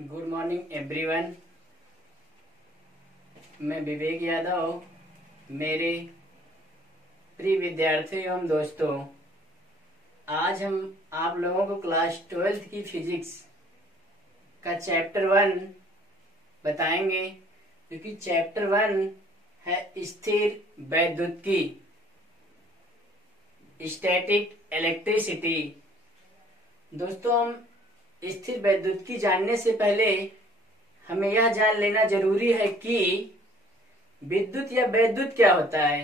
Good morning everyone. मैं विवेक यादव। मेरे प्रिय विद्यार्थियों एवं दोस्तों, आज हम आप लोगों को क्लास 12th की फिजिक्स का चैप्टर 1 बताएंगे, क्योंकि चैप्टर 1 है स्थिर वैद्युतिकी, स्टैटिक इलेक्ट्रिसिटी। दोस्तों, हम स्थिर वैद्युतिकी जानने से पहले हमें यह जान लेना जरूरी है कि विद्युत या वैद्युत क्या होता है।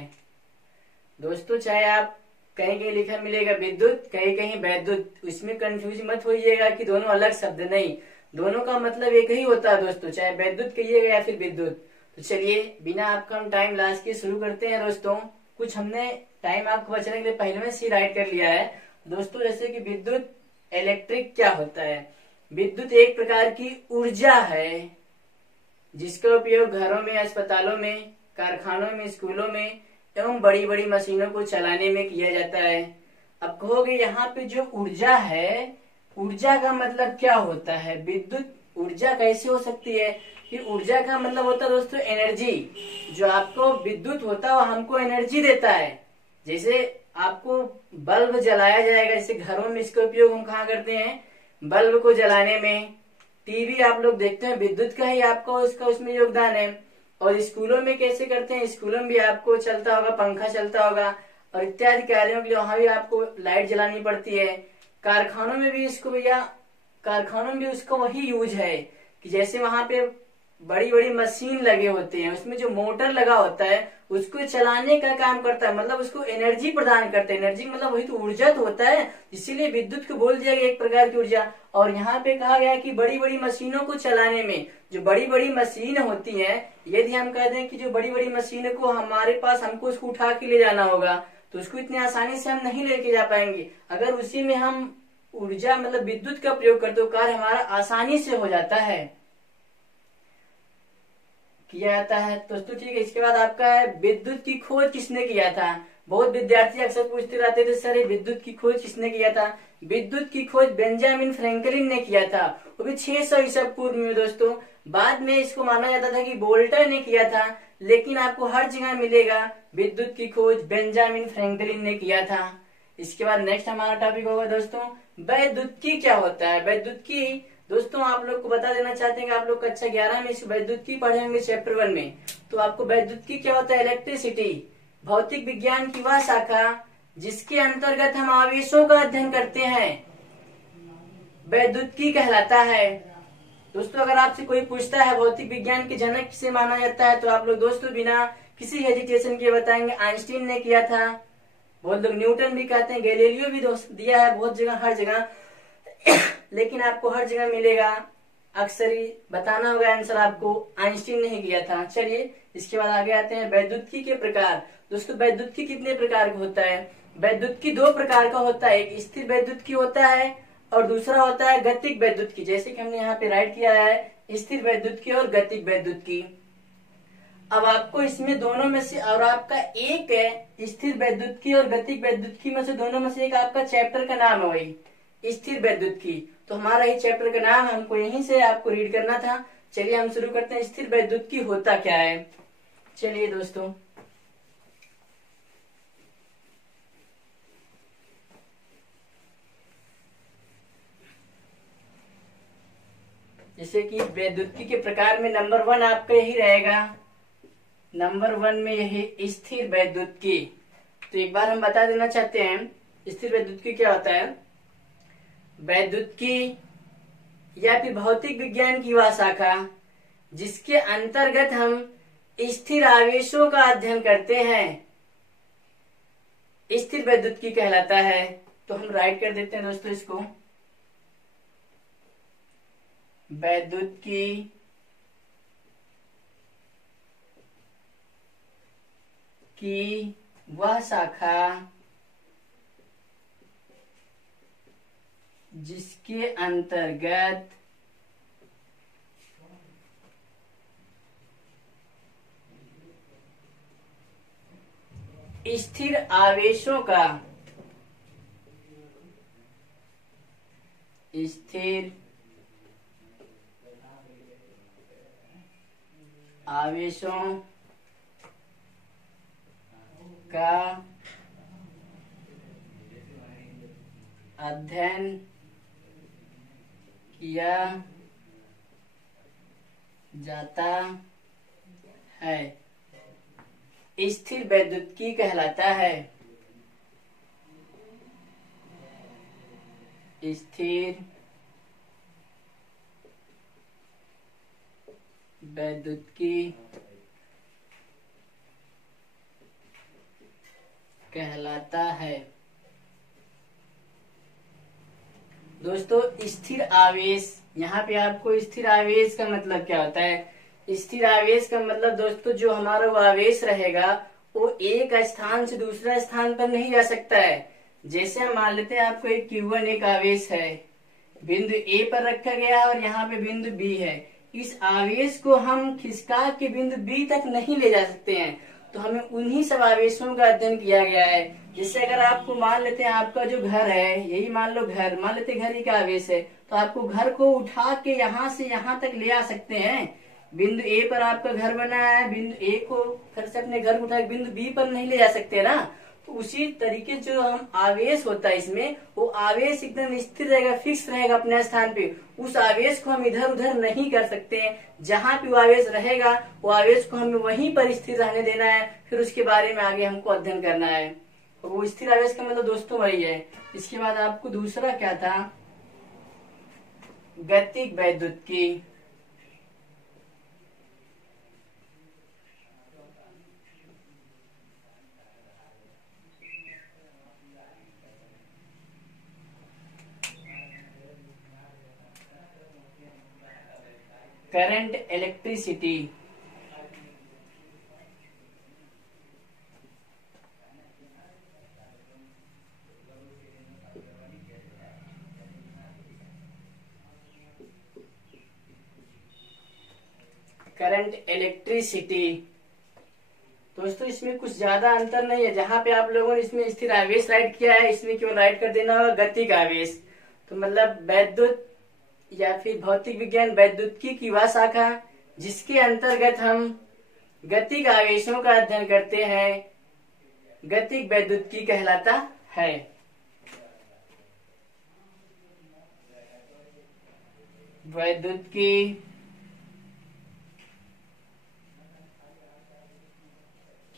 दोस्तों, चाहे आप कहीं कहीं लिखा मिलेगा विद्युत, कहीं कहीं वैद्युत, उसमें कंफ्यूज मत होइएगा कि दोनों अलग शब्द नहीं, दोनों का मतलब एक ही होता है दोस्तों, चाहे वैद्युत कहिएगा या फिर विद्युत। तो चलिए बिना आपका हम टाइम लास्ट के शुरू करते हैं। दोस्तों, कुछ हमने टाइम आपको बचाने के लिए पहले में से राइट कर लिया है। दोस्तों, जैसे कि विद्युत इलेक्ट्रिक क्या होता है। विद्युत एक प्रकार की ऊर्जा है जिसका उपयोग घरों में, अस्पतालों में, कारखानों में, स्कूलों में एवं बड़ी बड़ी मशीनों को चलाने में किया जाता है। अब कहोगे यहाँ पे जो ऊर्जा है, ऊर्जा का मतलब क्या होता है, विद्युत ऊर्जा कैसे हो सकती है। कि ऊर्जा का मतलब होता है दोस्तों एनर्जी। जो आपको विद्युत होता है वो हमको एनर्जी देता है। जैसे आपको बल्ब जलाया जाएगा, जैसे घरों में इसका उपयोग हम कहाँ करते हैं, बल्ब को जलाने में। टीवी आप लोग देखते हैं, विद्युत का ही आपको उसका उसमें योगदान है। और स्कूलों में कैसे करते हैं, स्कूलों में भी आपको चलता होगा, पंखा चलता होगा, और इत्यादि कार्यों के लिए वहां भी आपको लाइट जलानी पड़ती है। कारखानों में भी इसको भैया, कारखानों में भी उसका वही यूज है कि जैसे वहां पे बड़ी बड़ी मशीन लगे होते हैं, उसमें जो मोटर लगा होता है उसको चलाने का काम करता है, मतलब उसको एनर्जी प्रदान करता है। एनर्जी मतलब वही तो ऊर्जा तो होता है, इसीलिए विद्युत को बोल दिया गया एक प्रकार की ऊर्जा। और यहाँ पे कहा गया कि बड़ी बड़ी मशीनों को चलाने में, जो बड़ी बड़ी मशीन होती है, यदि हम कह दें कि जो बड़ी बड़ी मशीन को हमारे पास, हमको उसको उठा के ले जाना होगा, तो उसको इतनी आसानी से हम नहीं लेके जा पाएंगे। अगर उसी में हम ऊर्जा मतलब विद्युत का प्रयोग करते हो, कार्य हमारा आसानी से हो जाता है, किया जाता है। दोस्तों ठीक है, इसके बाद आपका है विद्युत की खोज किसने किया था। बहुत विद्यार्थी अक्सर पूछते रहते थे, सर ये विद्युत की खोज किसने किया था। विद्युत की खोज बेंजामिन फ्रैंकलिन ने किया था, वो भी 600 ईसा पूर्व में। दोस्तों, बाद में इसको माना जाता था कि वोल्टर ने किया था, लेकिन आपको हर जगह मिलेगा विद्युत की खोज बेंजामिन फ्रैंकलिन ने किया था। इसके बाद नेक्स्ट हमारा टॉपिक होगा दोस्तों वैद्युतिकी क्या होता है। वैद्युतिकी दोस्तों आप लोग को बता देना चाहते हैं कि आप लोग कक्षा 11 में इस वैद्युतिकी पढ़े होंगे चैप्टर 1 में। तो आपको वैद्युतिकी क्या होता है, इलेक्ट्रिसिटी, भौतिक विज्ञान की वह शाखा जिसके अंतर्गत हम आवेशों का अध्ययन करते हैं, वैद्युतिकी कहलाता है। दोस्तों, अगर आपसे कोई पूछता है भौतिक विज्ञान के जनक किसे माना जाता है, तो आप लोग दोस्तों बिना किसी हेजिटेशन के बताएंगे आइंस्टीन ने किया था। बहुत लोग न्यूटन भी कहते हैं, गैलीलियो भी दिया है बहुत जगह, हर जगह लेकिन आपको हर जगह मिलेगा, अक्सर ही बताना होगा आंसर आपको, आइंस्टीन ने ही किया था। चलिए इसके बाद आगे आते हैं वैद्युतिकी के प्रकार। दोस्तों, वैद्युतिकी कितने प्रकार का होता है। वैद्युतिकी 2 प्रकार का होता है, एक स्थिर वैद्युतिकी होता है और दूसरा होता है गतिक वैद्युतिकी। जैसे कि हमने यहाँ पे राइट किया है स्थिर वैद्युतिकी और गतिक वैद्युतिकी। अब आपको इसमें दोनों में से, और आपका एक है स्थिर वैद्युतिकी और गतिक वैद्युतिकी में से, दोनों में से एक आपका चैप्टर का नाम है वही स्थिर वैद्युतिकी। तो हमारा ही चैप्टर का नाम हमको यहीं से आपको रीड करना था। चलिए हम शुरू करते हैं, स्थिर वैद्युतिकी होता क्या है। चलिए दोस्तों, जैसे कि वैद्युतिकी के प्रकार में नंबर 1 आपका यही रहेगा, नंबर 1 में यही स्थिर वैद्युतिकी। तो एक बार हम बता देना चाहते हैं स्थिर वैद्युतिकी क्या होता है। वैद्युतिकी या फिर भौतिक विज्ञान की वह शाखा जिसके अंतर्गत हम स्थिर आवेशों का अध्ययन करते हैं, स्थिर वैद्युतिकी कहलाता है। तो हम राइट कर देते हैं दोस्तों इसको, वैद्युतिकी की वह शाखा जिसके अंतर्गत स्थिर आवेशों का स्थिर आवेशों का अध्ययन किया जाता है स्थिर वैद्युतिकी कहलाता है। स्थिर वैद्युतिकी कहलाता है। दोस्तों स्थिर आवेश, यहाँ पे आपको स्थिर आवेश का मतलब क्या होता है। स्थिर आवेश का मतलब दोस्तों जो हमारा वो आवेश रहेगा वो एक स्थान से दूसरा स्थान पर नहीं जा सकता है। जैसे हम मान लेते हैं आपको एक Q1 एक आवेश है, बिंदु A पर रखा गया और यहाँ पे बिंदु B है। इस आवेश को हम खिसका के बिंदु B तक नहीं ले जा सकते हैं, तो हमें उन्हीं सब आवेशों का अध्ययन किया गया है। जैसे अगर आपको मान लेते हैं आपका जो घर है, यही मान लो घर, मान लेते घर ही का आवेश है, तो आपको घर को उठा के यहाँ से यहाँ तक ले आ सकते हैं। बिंदु A पर आपका घर बना है, बिंदु A को फिर से अपने घर को उठा के बिंदु B पर नहीं ले जा सकते ना। तो उसी तरीके जो हम आवेश होता है इसमें, वो आवेश एकदम स्थिर रहेगा, फिक्स रहेगा अपने स्थान पे। उस आवेश को हम इधर उधर नहीं कर सकते हैं। जहाँ पे वो आवेश रहेगा वो आवेश को हमें वहीं पर स्थिर रहने देना है, फिर उसके बारे में आगे हमको अध्ययन करना है। तो वो स्थिर आवेश का मतलब दोस्तों वही है। इसके बाद आपको दूसरा क्या था, गतिक वैद्युतिकी। Current electricity. करंट इलेक्ट्रिसिटी दोस्तों इसमें कुछ ज्यादा अंतर नहीं है। जहां पे आप लोगों ने इसमें स्थिर आवेश राइट किया है, इसमें केवल राइट कर देना होगा गतिक आवेश। तो मतलब वैद्युत या फिर भौतिक विज्ञान वैद्युतिकी की वह शाखा जिसके अंतर्गत हम गतिक आवेशों का अध्ययन करते हैं, गतिक वैद्युतिकी कहलाता है। वैद्युतिकी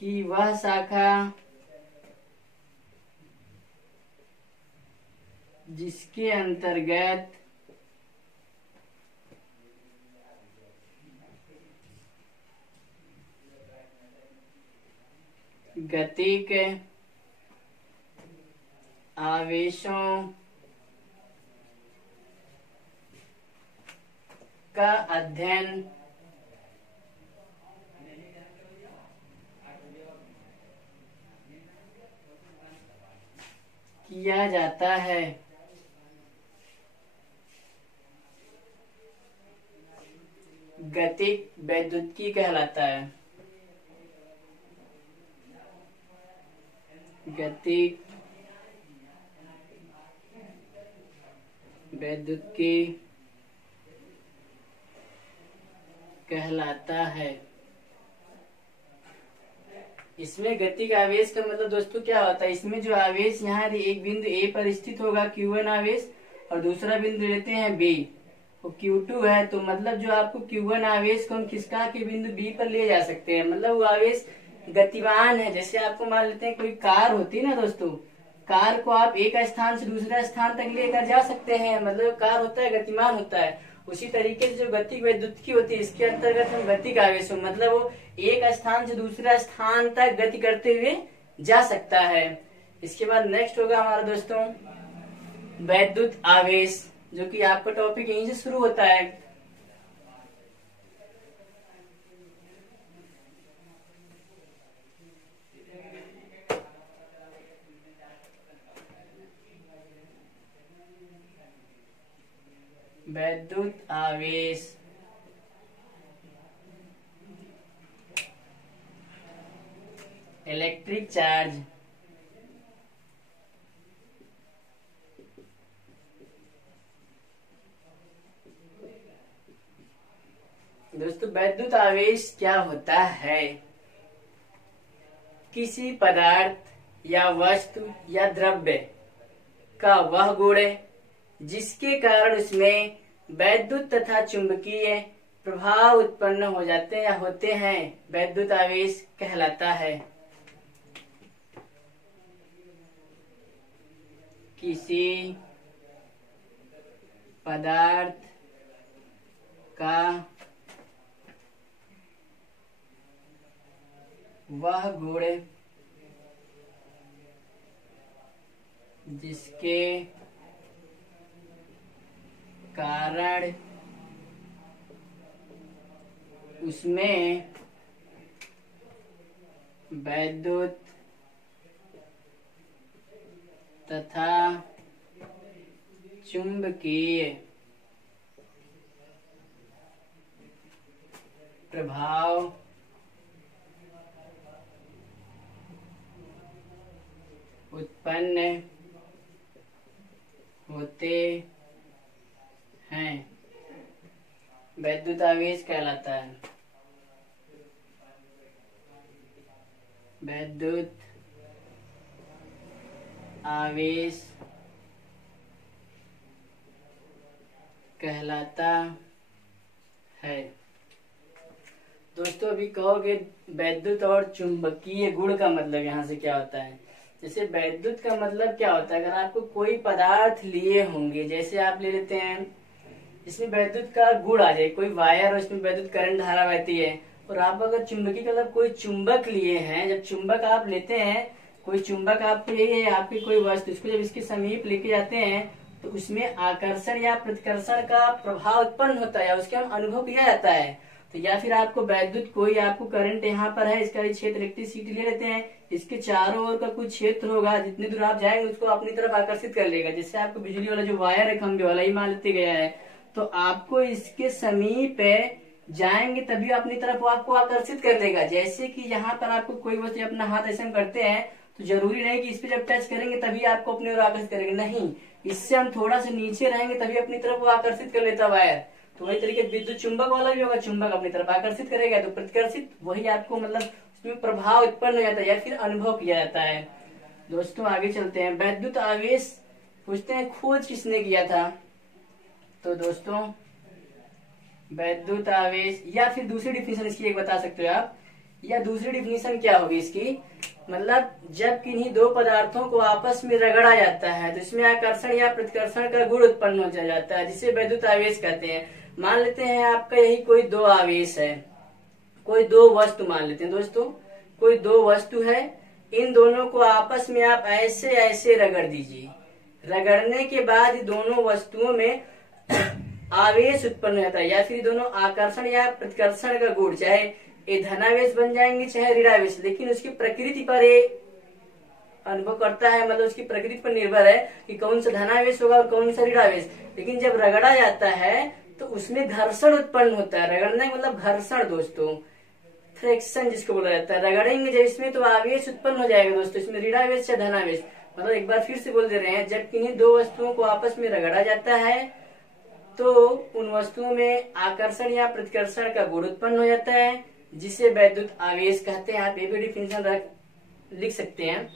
की वह शाखा जिसके अंतर्गत गतिक आवेशों का अध्ययन किया जाता है। गतिक वैद्युतिकी कहलाता है। गतिक वैद्युतिकी कहलाता है। इसमें गतिक आवेश का मतलब दोस्तों क्या होता है, इसमें जो आवेश यहाँ एक बिंदु A पर स्थित होगा Q1 आवेश, और दूसरा बिंदु लेते हैं B, वो Q2 है। तो मतलब जो आपको Q1 आवेश को हम खिसका के बिंदु B पर ले जा सकते हैं। मतलब वो आवेश गतिमान है। जैसे आपको मान लेते हैं कोई कार होती है ना दोस्तों, कार को आप एक स्थान से दूसरा स्थान तक लेकर जा सकते हैं, मतलब कार होता है गतिमान होता है। उसी तरीके से जो गतिक वैद्युतिकी होती है इसके अंतर्गत हम गतिक आवेश, मतलब वो एक स्थान से दूसरा स्थान तक गति करते हुए जा सकता है। इसके बाद नेक्स्ट होगा हमारा दोस्तों वैद्युत आवेश, जो कि आपका टॉपिक यहीं से शुरू होता है। वैद्युत आवेश इलेक्ट्रिक चार्ज दोस्तों वैद्युत आवेश क्या होता है? किसी पदार्थ या वस्तु या द्रव्य का वह गुण जिसके कारण उसमें वैद्युत तथा चुंबकीय प्रभाव उत्पन्न हो जाते हैं या होते हैं, वैद्युत आवेश कहलाता है। किसी पदार्थ का वह गुण जिसके कारण उसमें वैद्युत तथा चुंबकीय प्रभाव उत्पन्न होते हैं, वैद्युत आवेश कहलाता है। वैद्युत आवेश कहलाता है। दोस्तों अभी कहोगे वैद्युत और चुंबकीय गुण का मतलब यहाँ से क्या होता है? जैसे वैद्युत का मतलब क्या होता है, अगर आपको कोई पदार्थ लिए होंगे, जैसे आप ले लेते हैं इसमें वैद्युत का गुण आ जाए, कोई वायर और इसमें वैद्युत करंट धारा बहती है, और आप अगर चुंबकीय का मतलब कोई चुंबक लिए हैं, जब चुंबक आप लेते हैं, कोई चुंबक आपके लिए है, आपकी कोई वस्तु, इसको जब इसके समीप लेके जाते हैं तो उसमें आकर्षण या प्रतिकर्षण का प्रभाव उत्पन्न होता है, उसके हम अनुभव किया जाता है। तो या फिर आपको वैद्युत कोई आपको करंट यहाँ पर है, इसका क्षेत्र इलेक्ट्रिसिटी ले लेते हैं, इसके चारों ओर का कुछ क्षेत्र होगा, जितनी दूर आप जाएंगे उसको अपनी तरफ आकर्षित कर लेगा। जैसे आपको बिजली वाला जो वायर है खंभे वाला ही मान लेते गया है, तो आपको इसके समीप जाएंगे तभी अपनी तरफ वो आपको आकर्षित कर लेगा। जैसे कि यहाँ पर आपको कोई वस्तु अपना हाथ ऐसे करते हैं तो जरूरी नहीं कि इस पे जब टच करेंगे तभी आपको अपनी ओर आकर्षित करेंगे, नहीं, इससे हम थोड़ा सा नीचे रहेंगे तभी अपनी तरफ वो आकर्षित कर लेता वायर। तो वही तरीके विद्युत चुंबक वाला भी होगा, चुंबक अपनी तरफ आकर्षित करेगा तो प्रतिकर्षित वही आपको मतलब उसमें प्रभाव उत्पन्न हो जाता है या फिर अनुभव किया जाता है। दोस्तों आगे चलते हैं। वैद्युत आवेश पूछते हैं खोज किसने किया था? तो दोस्तों वैद्युत आवेश या फिर दूसरी डिफिनेशन इसकी एक बता सकते हो आप, या दूसरी डिफिनेशन क्या होगी इसकी, मतलब जब किन्हीं दो पदार्थों को आपस में रगड़ा जाता है तो इसमें आकर्षण या प्रतिकर्षण का गुण उत्पन्न हो जाता है, जिसे वैद्युत आवेश कहते हैं। मान लेते हैं आपका यही कोई दो आवेश है, कोई दो वस्तु मान लेते हैं दोस्तों, कोई दो वस्तु है, इन दोनों को आपस में आप ऐसे ऐसे रगड़ दीजिए। रगड़ने के बाद दोनों वस्तुओं में आवेश उत्पन्न हो जाता है, या फिर दोनों आकर्षण या प्रतिकर्षण का गुण, चाहे ये धनावेश बन जाएंगे चाहे ऋणावेश, लेकिन उसकी प्रकृति पर ये अनुभव करता है, मतलब उसकी प्रकृति पर निर्भर है कि कौन सा धनावेश होगा और कौन सा ऋणावेश। लेकिन जब रगड़ा जाता है तो उसमें घर्षण उत्पन्न होता है। रगड़ना मतलब घर्षण दोस्तों, फ्रिक्शन जिसको बोला जाता है। रगड़ेंगे जब इसमें तो आवेश उत्पन्न हो जाएगा दोस्तों, इसमें ऋणावेश या धनावेश। मतलब एक बार फिर से बोल दे रहे हैं, जब किन्हीं दो वस्तुओं को आपस में रगड़ा जाता है तो उन वस्तुओं में आकर्षण या प्रतिकर्षण का गुण उत्पन्न हो जाता है, जिसे वैद्युत आवेश कहते हैं। आप ये भी डिफिनेशन लिख सकते हैं।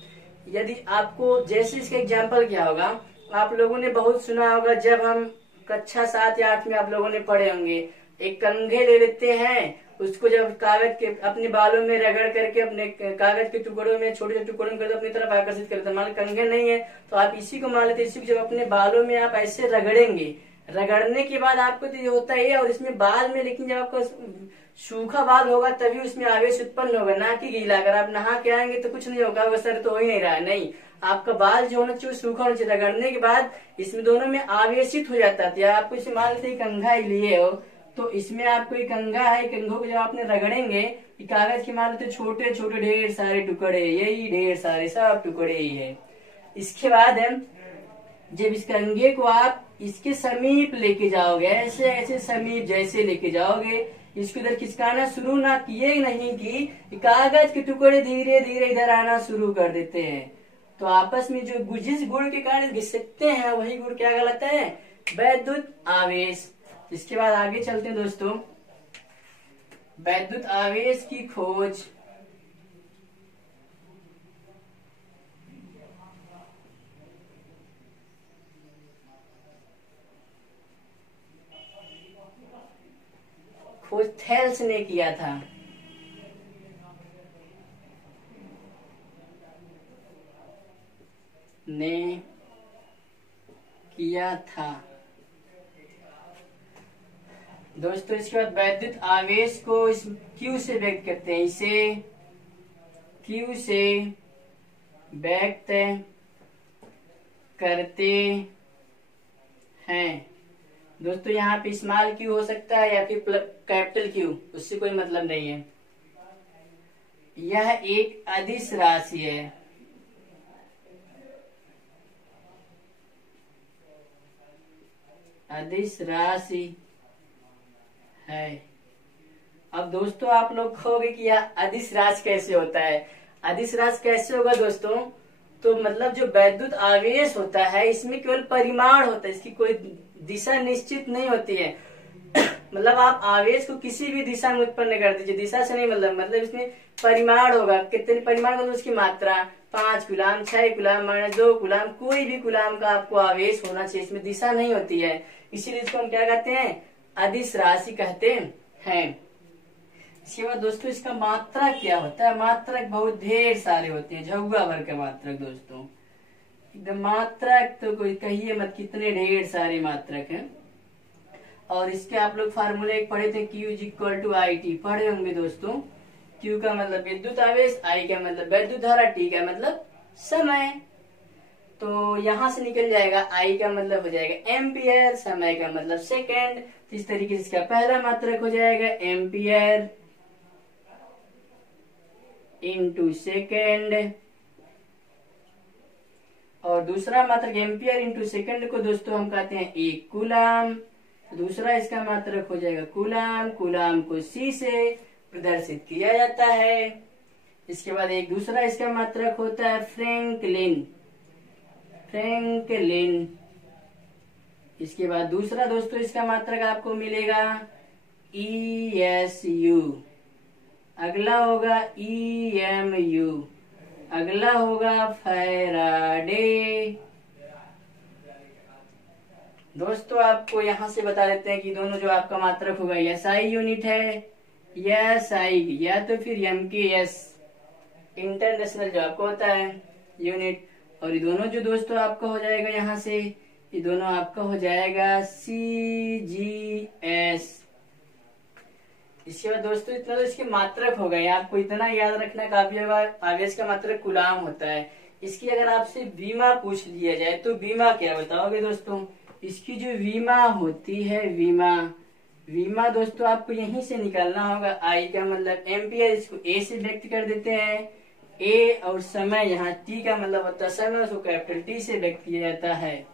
यदि आपको जैसे इसका एग्जाम्पल क्या होगा, आप लोगों ने बहुत सुना होगा, जब हम कक्षा 7 या 8 में आप लोगों ने पढ़े होंगे, एक कंघे ले लेते हैं, उसको जब कागज के अपने बालों में रगड़ करके अपने कागज के टुकड़ों में छोटे छोटे टुकड़ों में करके अपनी तरफ आकर्षित करते हैं। मान लो कंघे नहीं है तो आप इसी को मान लेते हैं, इसी को जब अपने बालों में आप ऐसे रगड़ेंगे, रगड़ने के बाद आपको तो ये होता है, और इसमें बाल में, लेकिन जब आपका सूखा बाल होगा तभी उसमें आवेश उत्पन्न होगा, ना कि गीला। अगर आप नहा के आएंगे तो कुछ नहीं होगा, सर तो हो ही नहीं रहा है, नहीं, आपका बाल जो होना चाहिए सूखा होना चाहिए। रगड़ने के बाद इसमें दोनों में आवेशित हो जाता है। आपको इसे मान लेते कंघा ही लिए हो, तो इसमें आपको एक कंघा है, कंघों को जब आपने रगड़ेंगे, कागज के मान लेते छोटे छोटे ढेर सारे टुकड़े, यही ढेर सारे सब टुकड़े ही है। इसके बाद जब इस कंघे को आप इसके समीप लेके जाओगे, ऐसे ऐसे समीप जैसे लेके जाओगे, इसको इधर खिसकाना शुरू ना किए नहीं कि कागज के टुकड़े धीरे धीरे इधर आना शुरू कर देते हैं, तो आपस में जो जिस गुण के कारण घिसकते हैं वही गुण क्या कहलाता है? वैद्युत आवेश। इसके बाद आगे चलते हैं दोस्तों। वैद्युत आवेश की खोज थेल्स ने किया था। दोस्तों इसके बाद वैद्युत आवेश को इस Q से व्यक्त करते हैं, इसे Q से व्यक्त करते हैं। दोस्तों यहाँ पे स्मॉल Q हो सकता है या फिर कैपिटल Q, उससे कोई मतलब नहीं है। यह एक अदिश राशि है। अदिश राशि है। अब दोस्तों आप लोग कहोगे कि यह अदिश राशि कैसे होता है। अदिश राशि कैसे होगा दोस्तों, तो मतलब जो वैद्युत आवेश होता है इसमें केवल परिमाण होता है, इसकी कोई दिशा निश्चित नहीं होती है। मतलब आप आवेश को किसी भी दिशा में उत्पन्न कर दीजिए, दिशा से नहीं मतलब इसमें परिमाण होगा। कितने परिमाण मतलब उसकी मात्रा 5 कूलाम, 6 कूलाम, -2 कूलाम, कोई भी कूलाम का आपको आवेश होना चाहिए, इसमें दिशा नहीं होती है। इसीलिए इसको हम क्या कहते हैं, अदिश राशि कहते हैं। इसके बाद दोस्तों इसका मात्रक क्या होता है। मात्रक बहुत ढेर सारे होते हैं, झुग्गा भर के मात्रक दोस्तों, एकदम मात्रक तो कोई कहिए मत, कितने ढेर सारे मात्रक हैं। और इसके आप लोग फार्मूले एक पढ़े थे, Q = I/T, पढ़े होंगे दोस्तों। Q का मतलब विद्युत आवेश, I का मतलब वैद्युत धारा, T का मतलब समय। तो यहाँ से निकल जाएगा, I का मतलब हो जाएगा एम्पियर, समय का मतलब सेकेंड। इस तरीके से इसका पहला मात्रक हो जाएगा एम्पियर इंटू सेकेंड, और दूसरा मात्रक एम्पियर इंटू सेकेंड को दोस्तों हम कहते हैं 1 कूलाम। दूसरा इसका मात्रक हो जाएगा कूलाम। कूलाम को C से प्रदर्शित किया जाता है। इसके बाद एक दूसरा इसका मात्रक होता है फ्रैंकलिन। इसके बाद दूसरा दोस्तों इसका मात्रक आपको मिलेगा ESU। अगला होगा EMU। अगला होगा फैराडे। दोस्तों आपको यहाँ से बता देते हैं कि दोनों जो आपका मात्रक होगा SI यूनिट है, SI या तो फिर MKS इंटरनेशनल जो आपको होता है यूनिट, और ये दोनों जो दोस्तों आपका हो जाएगा यहाँ से, ये दोनों आपका हो जाएगा CGS। इसके बाद दोस्तों इतना तो इसके मात्रक हो गए, आपको इतना याद रखना काफी होगा। आवेश का मात्रक कूलाम होता है। इसकी अगर आपसे बीमा पूछ लिया जाए तो बीमा क्या बताओगे दोस्तों। इसकी जो बीमा होती है, बीमा दोस्तों आपको यहीं से निकालना होगा। I का मतलब एम्पियर, इसको A से व्यक्त कर देते हैं, A, और समय यहाँ T का मतलब होता है समय, उसको कैपिटल T से व्यक्त किया जाता है।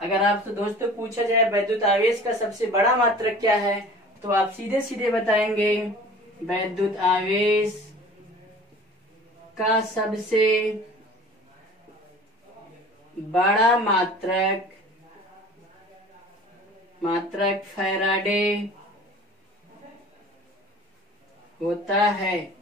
अगर आपसे दोस्तों पूछा जाए वैद्युत आवेश का सबसे बड़ा मात्रक क्या है, तो आप सीधे सीधे बताएंगे वैद्युत आवेश का सबसे बड़ा मात्रक फैराडे होता है।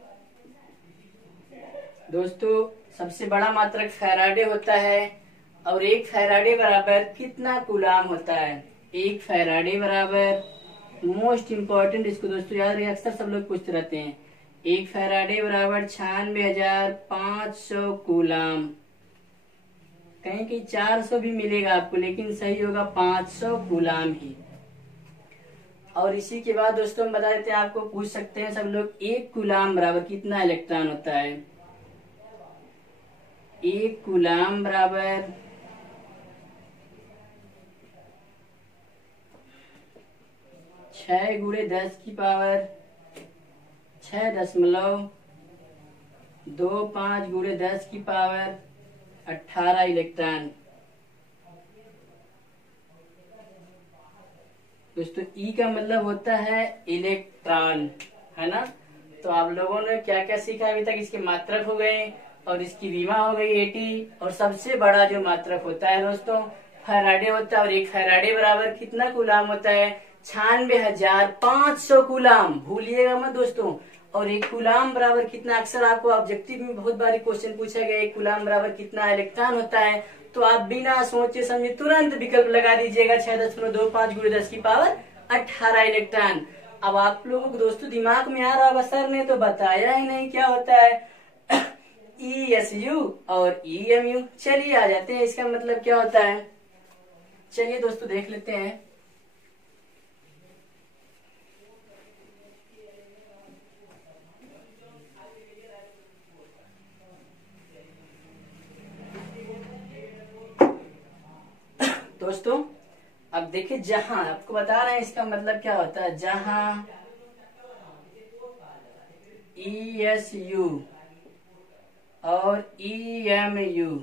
दोस्तों सबसे बड़ा मात्रक फैराडे होता है, और एक फैराडे बराबर कितना कूलाम होता है। एक फैराडे बराबर, मोस्ट इंपॉर्टेंट, इसको दोस्तों याद रखिए, अक्सर सब लोग पूछते रहते हैं। एक फैराडे बराबर 96,500 कूलाम। कहीं कहीं 400 भी मिलेगा आपको, लेकिन सही होगा 500 कूलाम ही। और इसी के बाद दोस्तों हम बता देते हैं, आपको पूछ सकते हैं सब लोग, 1 कूलाम बराबर कितना इलेक्ट्रॉन होता है। 1 कूलाम बराबर 6 × 10 की पावर 6.25 × 10 की पावर 18 इलेक्ट्रॉन। दोस्तों E का मतलब होता है इलेक्ट्रॉन, है ना। तो आप लोगों ने क्या क्या सीखा अभी तक। इसके मात्रक हो गए, और इसकी बीमा हो गई 80, और सबसे बड़ा जो मात्रक होता है दोस्तों फैराडे होता है और 1 फैराडे बराबर कितना कूलाम होता है? 96,500 कूलाम। भूलिएगा मत दोस्तों। और 1 कूलाम बराबर कितना, अक्सर आपको ऑब्जेक्टिव में बहुत बारी क्वेश्चन पूछा गया 1 कूलाम बराबर कितना इलेक्ट्रॉन होता है, तो आप बिना सोचे समझे तुरंत विकल्प लगा दीजिएगा 6.25 गुणे 10 की पावर 18 इलेक्ट्रॉन। अब आप लोगों को दोस्तों दिमाग में आ रहा होगा सर ने तो बताया ही नहीं क्या होता है ESU और EMU। चलिए आ जाते हैं इसका मतलब क्या होता है। चलिए दोस्तों देख लेते हैं। दोस्तों अब देखिए, जहां आपको बता रहे हैं इसका मतलब क्या होता है, जहां ESU और EMU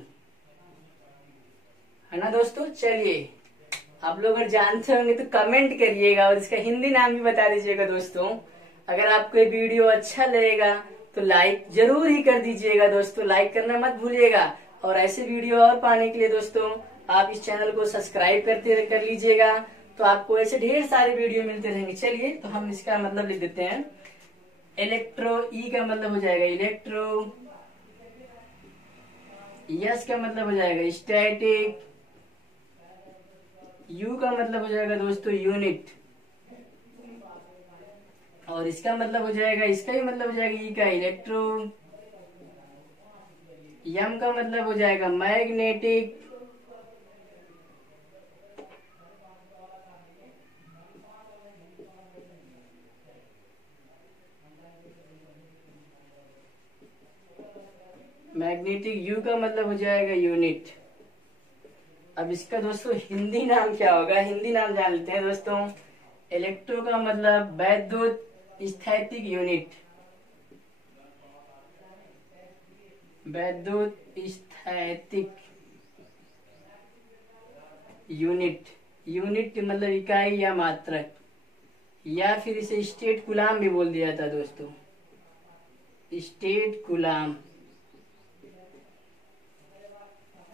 है ना दोस्तों। चलिए आप लोग अगर जानते होंगे तो कमेंट करिएगा और इसका हिंदी नाम भी बता दीजिएगा दोस्तों। अगर आपको ये वीडियो अच्छा लगेगा तो लाइक जरूर ही कर दीजिएगा दोस्तों, लाइक करना मत भूलिएगा। और ऐसे वीडियो और पाने के लिए दोस्तों आप इस चैनल को सब्सक्राइब कर लीजिएगा, तो आपको ऐसे ढेर सारे वीडियो मिलते रहेंगे। चलिए तो हम इसका मतलब लिख देते हैं। इलेक्ट्रो, ई का मतलब हो जाएगा इलेक्ट्रो, यस का मतलब हो जाएगा स्टैटिक, यू का मतलब हो जाएगा दोस्तों यूनिट, और इसका मतलब हो जाएगा, इसका ही मतलब हो जाएगा ई का इलेक्ट्रो, यम का मतलब हो जाएगा मैग्नेटिक, यू का मतलब हो जाएगा यूनिट। अब इसका दोस्तों हिंदी नाम क्या होगा, हिंदी नाम जान लेते हैं दोस्तों। इलेक्ट्रो का मतलब वैद्युत स्थैतिक यूनिट, वैद्युत स्थैतिक यूनिट, यूनिट मतलब इकाई या मात्रक, या फिर इसे स्टेट कूलाम भी बोल दिया था दोस्तों, स्टेट कूलाम।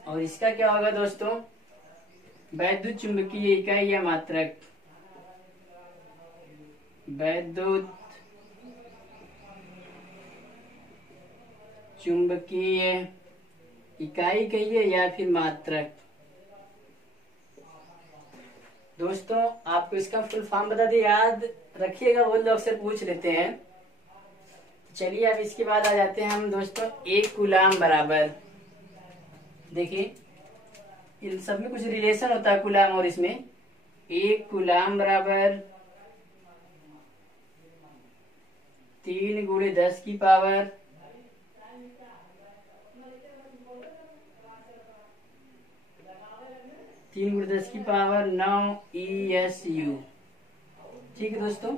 और इसका क्या होगा दोस्तों, वैद्युत चुंबकीय इकाई या मात्रक, वैद्युत चुंबकीय इकाई कहिए या फिर मात्रक। दोस्तों आपको इसका फुल फॉर्म बता दिए, याद रखिएगा, वो लोग अक्सर पूछ लेते हैं। चलिए अब इसके बाद आ जाते हैं हम दोस्तों 1 कूलाम बराबर, देखिए इन सब में कुछ रिलेशन होता है कूलाम और इसमें। 1 कूलाम बराबर 3 गुणे 10 की पावर 9 ESU। ठीक है दोस्तों।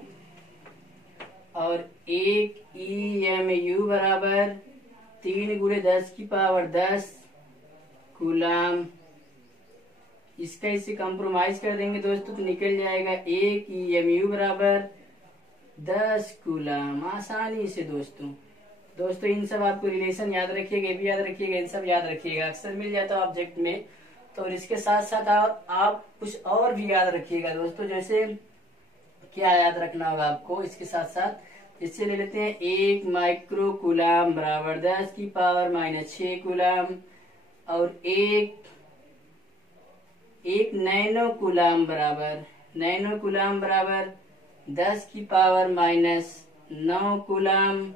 और 1 EMU बराबर 3 गुणे 10 की पावर 10 कूलाम। इसका इसे कंप्रोमाइज कर देंगे दोस्तों तो निकल जाएगा 1 EMU बराबर 10 कूलाम, आसानी से दोस्तों इन सब आपको रिलेशन याद रखिएगा, ये भी याद रखिएगा, इन सब याद रखिएगा, अक्सर मिल जाता है ऑब्जेक्ट में। तो और इसके साथ साथ आप कुछ और भी याद रखिएगा दोस्तों, जैसे क्या याद रखना होगा आपको इसके साथ साथ, इससे ले लेते हैं 1 माइक्रो कूलाम बराबर 10 की पावर -6 कूलाम, और एक नैनो कूलाम बराबर 10 की पावर -9 कूलाम।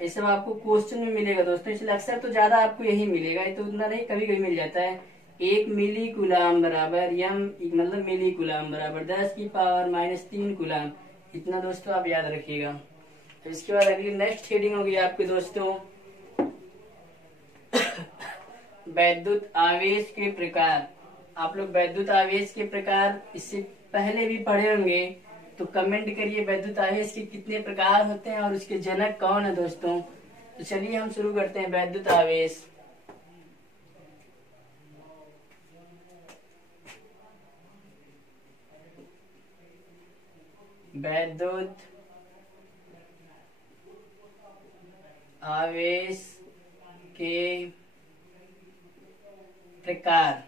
ये सब आपको क्वेश्चन में मिलेगा दोस्तों, इसलिए अक्सर तो ज्यादा आपको यही मिलेगा, ये तो उतना नहीं, कभी कभी मिल जाता है। 1 मिली कूलाम बराबर यम मतलब मिली कूलाम बराबर 10 की पावर -3 कूलाम। इतना दोस्तों आप याद रखिएगा। तो इसके बाद अगली नेक्स्ट हेडिंग होगी आपके दोस्तों वैद्युत आवेश के प्रकार। आप लोग वैद्युत आवेश के प्रकार इससे पहले भी पढ़े होंगे, तो कमेंट करिए वैद्युत आवेश के कितने प्रकार होते हैं और उसके जनक कौन है दोस्तों। तो चलिए हम शुरू करते हैं वैद्युत आवेश। वैद्युत आवेश के प्रकार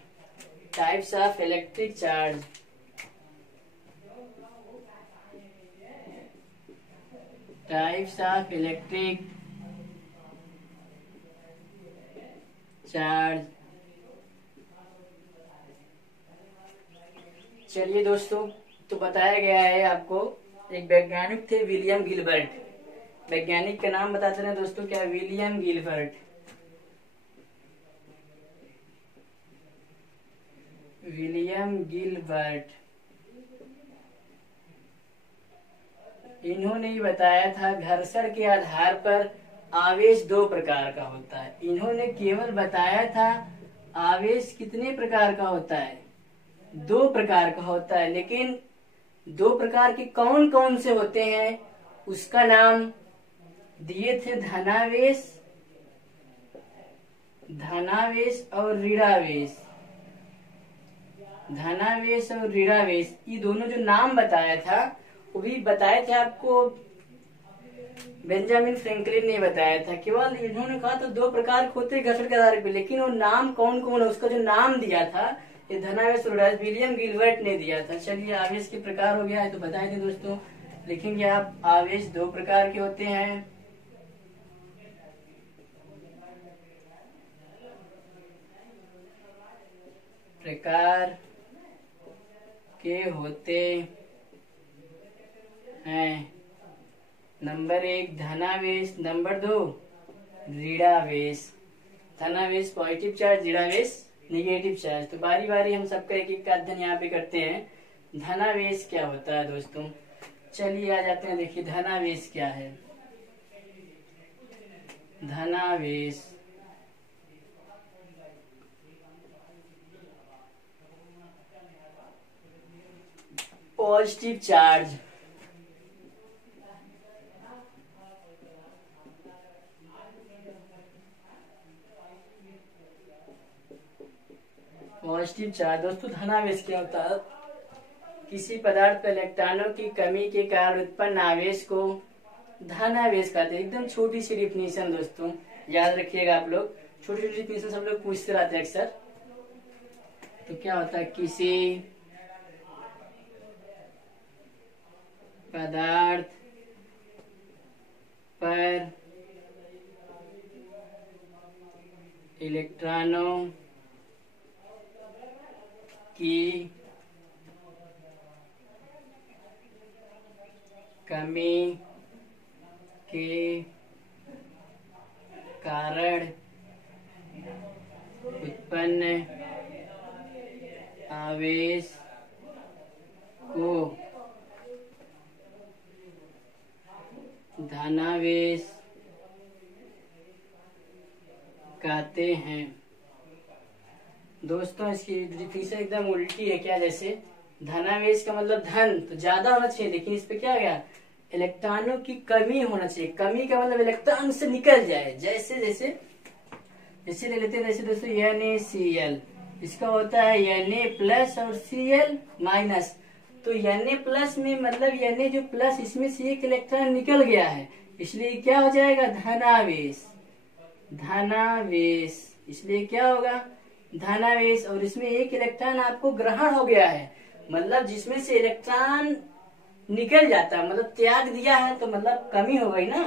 types of electric charge. Types of electric charge. चलिए दोस्तों, तो बताया गया है आपको, एक वैज्ञानिक थे विलियम गिलबर्ट। वैज्ञानिक का नाम बताते हैं दोस्तों, क्या? William Gilbert. विलियम गिलबर्ट, इन्होंने ही बताया था घर्षण के आधार पर आवेश दो प्रकार का होता है। इन्होंने केवल बताया था आवेश कितने प्रकार का होता है? दो प्रकार का होता है। लेकिन दो प्रकार के कौन कौन से होते हैं उसका नाम दिए थे धनावेश, धनावेश और ऋणावेश। धनावेश और ऋणावेश, ये दोनों जो नाम बताया था वो भी बताए थे आपको बेंजामिन फ्रैंकलिन ने बताया था। केवल इन्होंने कहा तो दो प्रकार के होते घर्षण के आधार पे, लेकिन वो नाम कौन कौन है उसका जो नाम दिया था ये धनावेश और ऋणावेश विलियम गिलबर्ट ने दिया था। चलिए, आवेश के प्रकार हो गया है तो बताए थे दोस्तों। लिखेंगे आप, आवेश दो प्रकार के होते हैं। प्रकार के होते हैं। नंबर एक धनावेश, नंबर दो ऋणावेश। धनावेश पॉजिटिव चार्ज, ऋणावेश नेगेटिव चार्ज। तो बारी बारी हम सबका एक एक का अध्ययन यहाँ पे करते हैं। धनावेश क्या होता है दोस्तों? चलिए आ जाते हैं, देखिए धनावेश क्या है। धनावेश पॉजिटिव चार्ज। पॉजिटिव चार्ज दोस्तों, धनावेश क्या होता है? किसी पदार्थ पर इलेक्ट्रॉनों की कमी के कारण उत्पन्न आवेश को धनावेश कहते हैं। एकदम छोटी सी डिफिनीशन दोस्तों, याद रखिएगा आप लोग। छोटी छोटी डिफिनीशन सब लोग पूछते रहते हैं अक्सर। तो क्या होता है? किसी पदार्थ पर इलेक्ट्रॉनों की कमी के कारण उत्पन्न आवेश को धनावेश कहते हैं। दोस्तों, इसकी डिफिनीशन एकदम उल्टी है। क्या? जैसे धनावेश का मतलब धन तो ज्यादा होना चाहिए, लेकिन इस पे क्या गया? इलेक्ट्रॉनों की कमी होना चाहिए। कमी का मतलब इलेक्ट्रॉन से निकल जाए। जैसे जैसे जैसे ले लेते हैं, जैसे दोस्तों NaCl, इसका होता है Na प्लस और Cl माइनस। तो Na प्लस में मतलब Na जो प्लस, इसमें से एक इलेक्ट्रॉन निकल गया है, इसलिए क्या हो जाएगा? धनावेश। धनावेश, इसलिए क्या होगा? धनावेश। और इसमें एक इलेक्ट्रॉन आपको ग्रहण हो गया है, मतलब जिसमें से इलेक्ट्रॉन निकल जाता है, मतलब त्याग दिया है, तो मतलब कमी हो गई ना।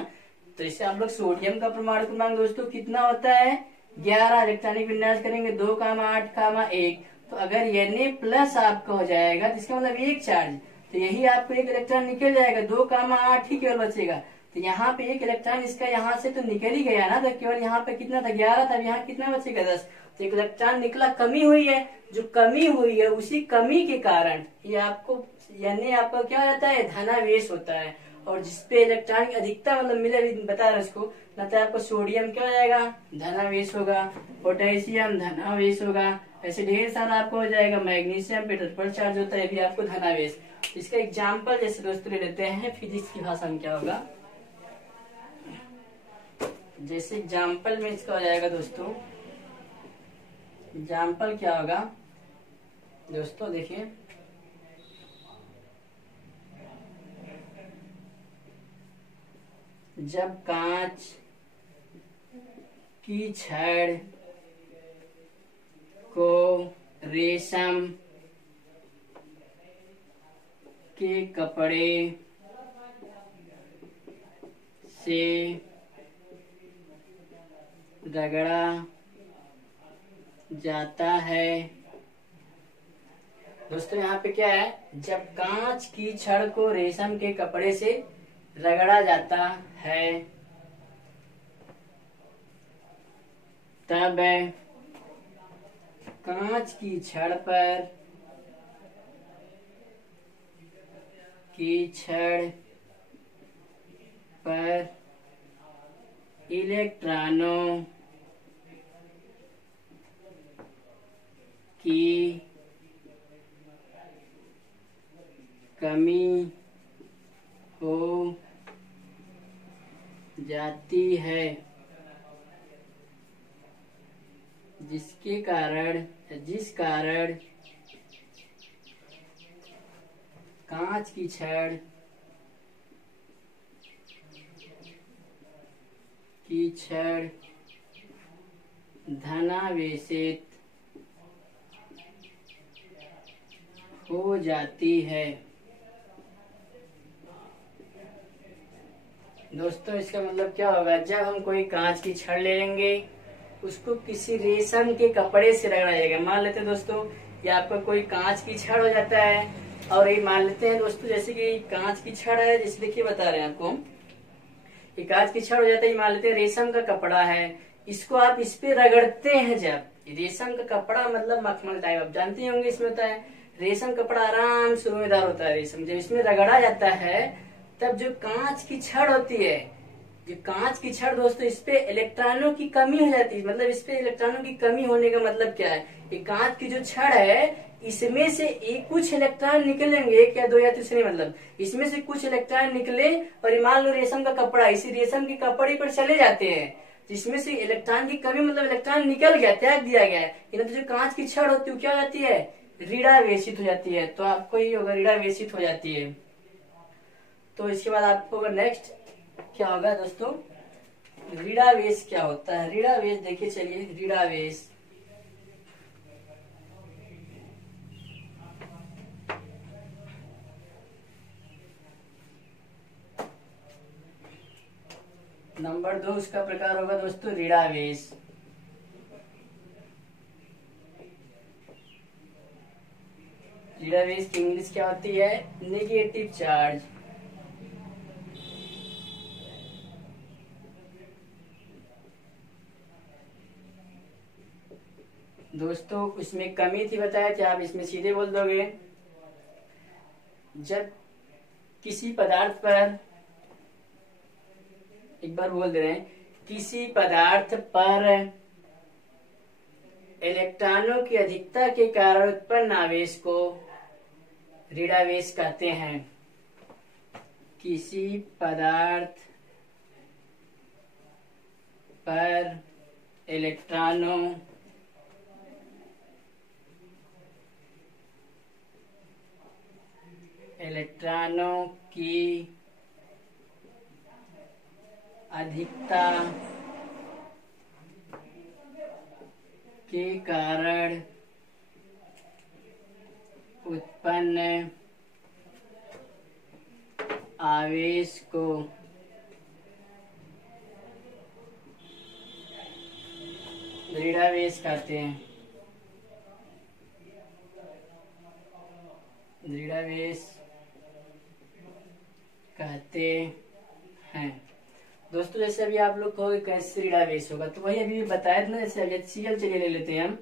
तो इससे आप लोग सोडियम का परमाणु क्रमांक दोस्तों कितना होता है? 11। इलेक्ट्रॉनिक विन्यास करेंगे 2,8,1। तो अगर Na प्लस आपका हो जाएगा तो इसका मतलब एक चार्ज, तो यही आपको एक इलेक्ट्रॉन निकल जाएगा, 2,8 ही केवल बचेगा। तो यहाँ पे एक इलेक्ट्रॉन इसका यहाँ से तो निकल ही गया ना, तो केवल यहाँ पे कितना था? 11 था। यहाँ कितना बचेगा? 10। तो एक इलेक्ट्रॉन निकला, कमी हुई है। जो कमी हुई है उसी कमी के कारण ये आपको यानी आपका क्या हो जाता है? धनावेश होता है। और जिसपे इलेक्ट्रॉन की अधिकता मतलब मिले, बता रहे उसको ना, तो आपको सोडियम क्या हो जाएगा? धनावेश होगा। पोटेशियम धनावेश होगा। ऐसे ढेर सारा आपको हो जाएगा। मैग्नीशियम पे ट्रिपल चार्ज होता है, भी आपको धनावेश। इसका एग्जाम्पल जैसे दोस्तों ले लेते हैं, फिजिक्स की भाषा में क्या होगा? जैसे एग्जाम्पल में इसका हो जाएगा दोस्तों, एग्जाम्पल क्या होगा दोस्तों? देखिए, जब कांच की छड़ को रेशम के कपड़े से रगड़ा जाता है। दोस्तों यहाँ पे क्या है, जब कांच की छड़ को रेशम के कपड़े से रगड़ा जाता है तब कांच की छड़ पर इलेक्ट्रॉनों की कमी हो जाती है, जिस कारण कांच की छड़ धनावेशित हो जाती है। दोस्तों इसका मतलब क्या होगा, जब हम कोई कांच की छड़ ले लेंगे, उसको किसी रेशम के कपड़े से रगड़ा जाएगा। मान लेते हैं दोस्तों ये आपका कोई कांच की छड़ हो जाता है, और ये मान लेते हैं दोस्तों जैसे कि कांच की छड़ है, जैसे देखिए बता रहे हैं आपको, ये कांच की छड़ हो जाता है, मान लेते हैं रेशम का कपड़ा है, इसको आप इस पे रगड़ते हैं। जब रेशम का कपड़ा मतलब मखमल टाइप, आप जानते ही होंगे, इसमें होता है रेशम कपड़ा आराम से रोएदार होता है रेशम, जब इसमें रगड़ा जाता है तब जो कांच की छड़ होती है, जो कांच की छड़ दोस्तों, इस पे इलेक्ट्रॉनों की कमी हो जाती है। मतलब इस पे इलेक्ट्रॉनों की कमी होने का मतलब क्या है, ये कांच की जो छड़ है इसमें से एक कुछ इलेक्ट्रॉन निकलेंगे, एक या दो या तीसरे, मतलब इसमें से कुछ इलेक्ट्रॉन निकले और मान लो रेशम का कपड़ा, इसी रेशम के कपड़े पर चले जाते हैं, जिसमें से इलेक्ट्रॉन की कमी मतलब इलेक्ट्रॉन निकल गया, त्याग दिया गया है। तो जो कांच की छड़ होती है क्या हो जाती है, ऋणावेशित हो जाती है। तो आपको ये होगा ऋणावेशित हो जाती है। तो इसके बाद आपको नेक्स्ट क्या होगा दोस्तों, ऋणावेश क्या होता है। ऋणावेश देखिए, चलिए ऋणावेश नंबर 2 उसका प्रकार होगा दोस्तों ऋणावेश। ऋणावेश की इंग्लिश क्या होती है, नेगेटिव चार्ज। दोस्तों उसमें कमी थी बताया था, आप इसमें सीधे बोल दोगे, जब किसी पदार्थ पर, एक बार बोल दे रहे हैं, किसी पदार्थ पर इलेक्ट्रॉनों की अधिकता के कारण उत्पन्न आवेश को ऋणावेश कहते हैं। किसी पदार्थ पर इलेक्ट्रॉनों की अधिकता के कारण उत्पन्न आवेश को ऋणावेश कहते हैं। ऋणावेश कहते हैं। दोस्तों जैसे अभी आप लोग कहोगे कैसे ऋणावेश होगा, तो वही अभी बताया ना, जैसे HCl चलिए ले लेते हैं हम।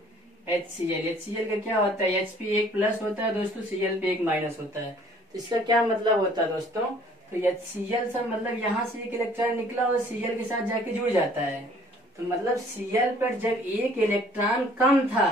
HCl का क्या होता है, H पे एक प्लस होता है दोस्तों, Cl पे एक माइनस होता है। तो इसका क्या मतलब होता है दोस्तों, तो HCl से मतलब यहाँ से एक इलेक्ट्रॉन निकला और Cl के साथ जाके जुड़ जाता है। तो मतलब Cl पर जब एक इलेक्ट्रॉन कम था,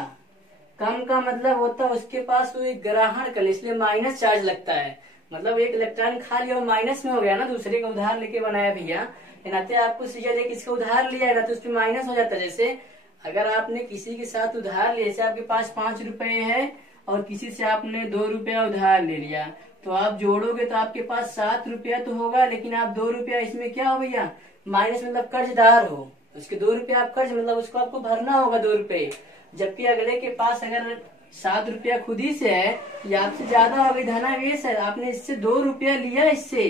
कम का मतलब होता है उसके पास वो एक ग्रहण कर, इसलिए माइनस चार्ज लगता है। मतलब एक इलेक्ट्रॉन खा लिया, वो माइनस में हो गया ना, दूसरे का उधार लेके बनाया भैया, नाते आपको Cl एक इसका उधार लिया है ना, तो उसमें माइनस हो जाता है। जैसे अगर आपने किसी के साथ उधार लिया, जैसे आपके पास 5 रुपए है और किसी से आपने 2 रुपया उधार ले लिया, तो आप जोड़ोगे तो आपके पास 7 रुपया तो होगा, लेकिन आप 2 रुपया इसमें क्या हो भैया, माइनस, मतलब कर्जदार हो। उसके 2 रुपया आप कर्ज, मतलब उसको आपको भरना होगा 2 रुपये। जबकि अगले के पास अगर 7 रुपया खुद ही से है, ये आपसे ज्यादा हो गई, धनावेश है, आपने इससे 2 रुपया लिया इससे,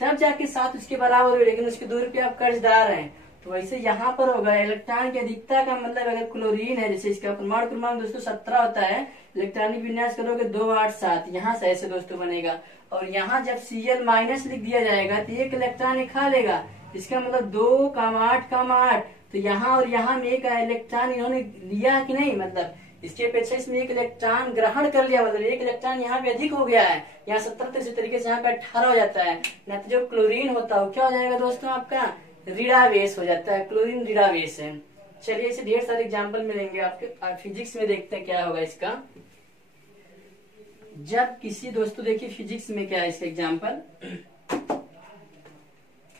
तब जाके 7 उसके बराबर हुए, लेकिन उसके 2 रुपया आप कर्जदार हैं। तो वैसे यहाँ पर होगा इलेक्ट्रॉन की अधिकता का मतलब, अगर क्लोरीन है, जैसे इसका परमाणु क्रमांक दोस्तों 17 होता है, इलेक्ट्रॉनिक विन्यास करोगे 2 8 7, यहाँ से ऐसे दोस्तों बनेगा। और यहाँ जब Cl माइनस लिख दिया जाएगा तो 1 इलेक्ट्रॉन ये खा लेगा, इसका मतलब 2 8 8, तो यहाँ और यहाँ में 1 इलेक्ट्रॉन इन्होंने लिया कि नहीं, मतलब इसके अपेक्षा इसमें 1 इलेक्ट्रॉन ग्रहण कर लिया, मतलब 1 इलेक्ट्रॉन यहाँ पे अधिक हो गया है। यहाँ 17 तो इसी तरीके से यहाँ पे 18 हो जाता है ना, तो जो क्लोरीन होता है क्या हो जाएगा दोस्तों, आपका ऋणावेश हो जाता है, क्लोरीन ऋणावेश है। चलिए इसे ढेर सारे एग्जाम्पल मिलेंगे आपके फिजिक्स में, देखते हैं क्या होगा इसका। जब किसी दोस्तों देखिए फिजिक्स में क्या है इसका एग्जाम्पल,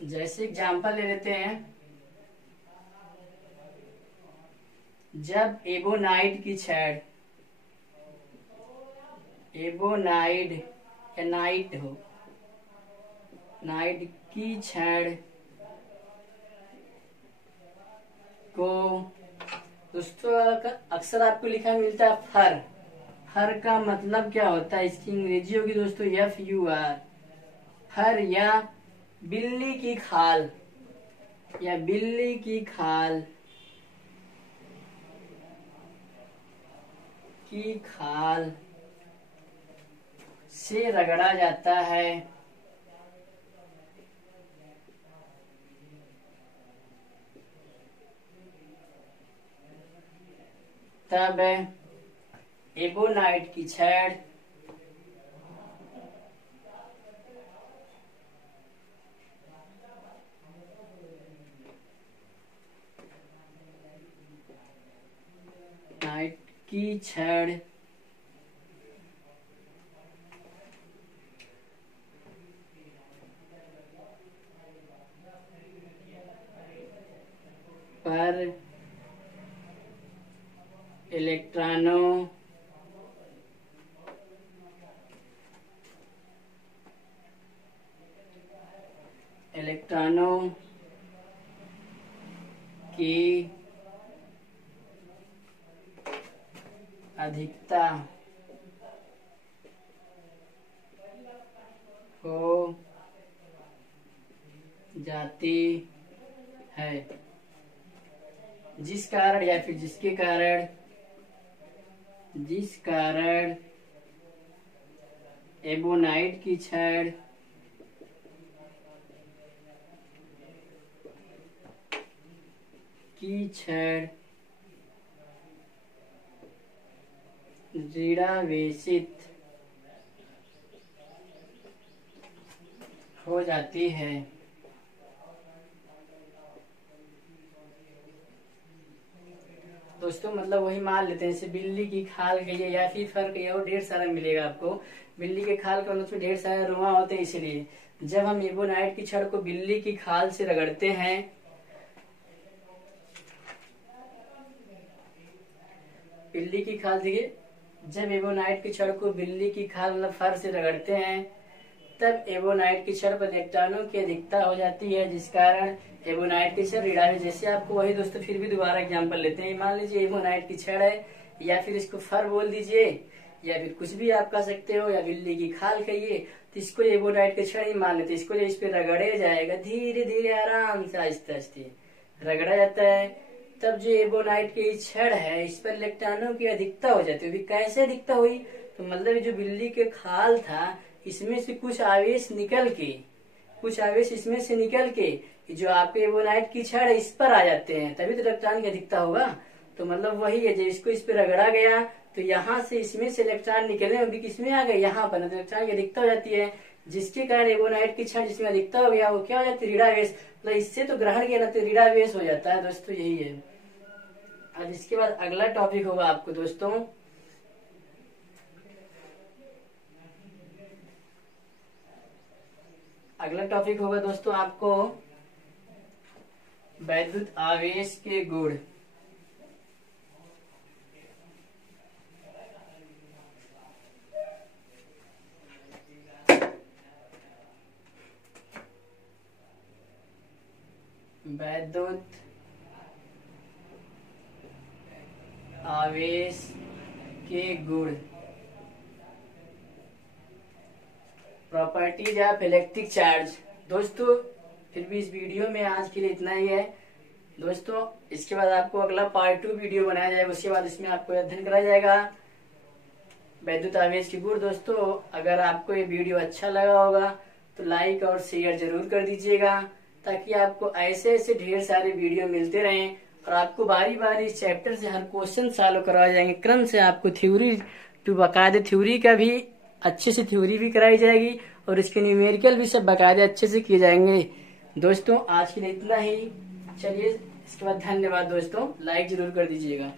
जैसे एग्जाम्पल ले लेते हैं, जब एबोनाइड की छड़, एबोनाइड या नाइट हो, नाइट की छड़ को दोस्तों अक्सर आपको लिखा मिलता है फर। फर का मतलब क्या होता है, इसकी अंग्रेजी होगी दोस्तों FUR, फर या बिल्ली की खाल, या बिल्ली की खाल, की खाल से रगड़ा जाता है, तब एबोनाइट की छड़ नाइट की छड़ पर इलेक्ट्रॉनों की अधिकता हो जाती है, जिस कारण या फिर जिसके कारण, जिस कारण एबोनाइट की छड़ ऋणावेशित हो जाती है। दोस्तों मतलब वही मान लेते हैं, जैसे बिल्ली की खाल कहिए या फिर फर कहिए, और ढेर सारा मिलेगा आपको। बिल्ली के खाल का मतलब ढेर सारे रुआ होते हैं, इसलिए जब हम एबोनाइट की छड़ को बिल्ली की खाल से रगड़ते हैं, बिल्ली की खाल देखिए, जब एबोनाइट की छड़ को बिल्ली की खाल मतलब फर से रगड़ते हैं, तब एबोनाइट की छड़ पर इलेक्ट्रॉनों की अधिकता हो जाती है, जिस कारण एबोनाइट की छड़ ऋणावेश। जैसे आपको वही दोस्तों फिर भी दोबारा एग्जांपल लेते हैं, मान लीजिए एबोनाइट की छड़ है, या फिर इसको फर बोल दीजिए, या फिर कुछ भी आप कह सकते हो, या बिल्ली की खाल कहिए, तो इसको एबोनाइट की छड़ ही मान लेते हैं। इसको जब इस पे रगड़े जाएगा, धीरे धीरे आराम से आहिस्ते आहिस्ते रगड़ा जाता है, तब जो एबोनाइट की छड़ है इस पर इलेक्ट्रॉनों की अधिकता हो जाती है। कैसे अधिकता हुई, तो मतलब जो बिल्ली के खाल था इसमें से कुछ आवेश निकल के, कुछ आवेश इसमें से निकल के जो आपके एबोनाइट की छड़ इस पर आ जाते हैं, तभी तो इलेक्ट्रॉन की अधिकता होगा। तो मतलब वही है, जब इसको इस पे रगड़ा गया तो यहाँ से इसमें से इलेक्ट्रॉन निकले, अभी किसमें आ गए, यहाँ पर, तो इलेक्ट्रॉन की अधिकता हो जाती है, जिसके कारण एबोनाइट की छड़ जिसमें अधिकता हो गया वो क्या हो जाती है, ऋणावेश। मतलब इससे तो ग्रहण किया ना तो ऋणावेश हो जाता है दोस्तों, यही है। अब इसके बाद अगला टॉपिक होगा आपको दोस्तों, अगला टॉपिक होगा दोस्तों आपको वैद्युत आवेश के गुण। वैद्युत आवेश के गुण, प्रॉपर्टीज ऑफ इलेक्ट्रिक चार्ज। दोस्तों फिर भी इस वीडियो में आज के लिए इतना ही है दोस्तों। इसके बाद आपको अगला पार्ट 2 वीडियो बनाया जाएगा, उसके बाद इसमें आपको अध्ययन कराया जाएगा वैद्युत आवेश के गुण। दोस्तों अगर आपको ये वीडियो अच्छा लगा होगा तो लाइक और शेयर जरूर कर दीजिएगा, ताकि आपको ऐसे ऐसे ढेर सारे वीडियो मिलते रहें और आपको बारी बारी इस चैप्टर से हर क्वेश्चन सॉल्व करवाए जाएंगे। क्रम से आपको थ्योरी टू बाकायदे थ्योरी का भी अच्छे से थ्योरी भी कराई जाएगी और इसके न्यूमेरिकल भी सब बाकायदे अच्छे से किए जाएंगे। दोस्तों आज के लिए इतना ही, चलिए इसके बाद धन्यवाद दोस्तों, लाइक जरूर कर दीजिएगा।